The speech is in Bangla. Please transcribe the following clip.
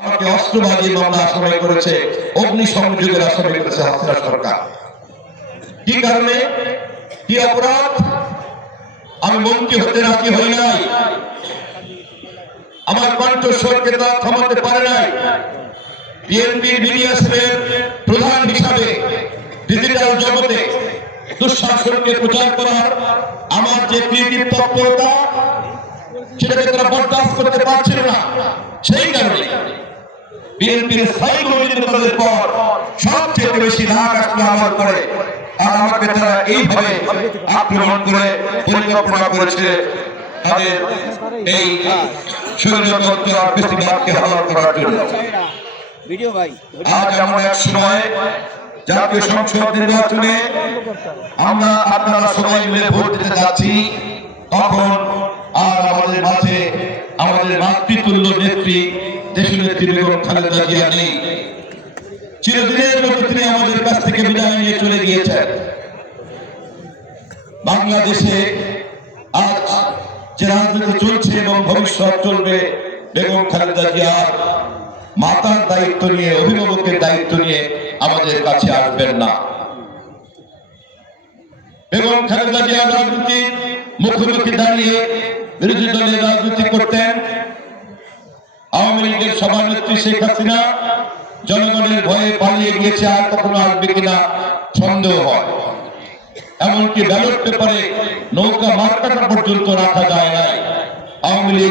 আমাকে অস্ত্রবাদী মামলা আসামি করেছে, অগ্নিসংযোগের আসামি করেছে হাসিনা সরকার। কি কারণে, কি অপরাধ? আমি মন্ত্রী হতে রাজি হই নাই, আমার কণ্ঠস্বরকে তা থামাতে পারে নাই। বিএনপির মিডিয়া সেলের প্রধান হিসাবে ডিজিটাল জগতে দুঃশাসনকে প্রচার করার আমার যে ক্রিয়েটিভ তৎপরতা, সেটাকে তারা বরদাস্ত করতে পারছিল না। সেই কারণে বিএনপির স্থায়ী কমিটি নেতাদের পর সবচেয়ে বেশি রাগ আসলো আমার পরে, আর আমাকে তারা এইভাবে আক্রমণ করে পরিকল্পনা করেছে তাদের এই স্বৈরতন্ত্র আর বেশিরভাগকে হালাল করার জন্য। আজ এমন এক সময় জাতীয় সংসদ নির্বাচনে আমরা আপনারা সবাই মিলে ভোট দিতে যাচ্ছি, তখন আর আমাদের মাঝে আমাদের মাতৃতুল্য নেত্রী দেশনেত্রী বেগম খালেদা জিয়া নেই। চিরদিনের মতো তিনি আমাদের কাছ থেকে বিদায় নিয়ে চলে গিয়েছেন। বাংলাদেশে আজ যে রাজনীতি চলছে এবং ভবিষ্যৎ চলবে, বেগম খালেদা জিয়ার মাতার দায়িত্ব নিয়ে, অভিভাবকের দায়িত্ব নিয়ে আমাদের কাছে আসবেন না। বেগম খালেদা জিয়া রাজনীতির মুখোমুখি দাঁড়িয়ে বিরোধী দলের রাজনীতি করতেন। আওয়ামী লীগের সভানেত্রী শেখ হাসিনা জনগণের ভয়ে পালিয়ে গিয়েছে, আর কখনো আসবে কিনা সন্দেহ হয়। এমনকি ব্যালট পেপারে নৌকা মার্কাটা পর্যন্ত রাখা যায় নাই। আওয়ামী লীগ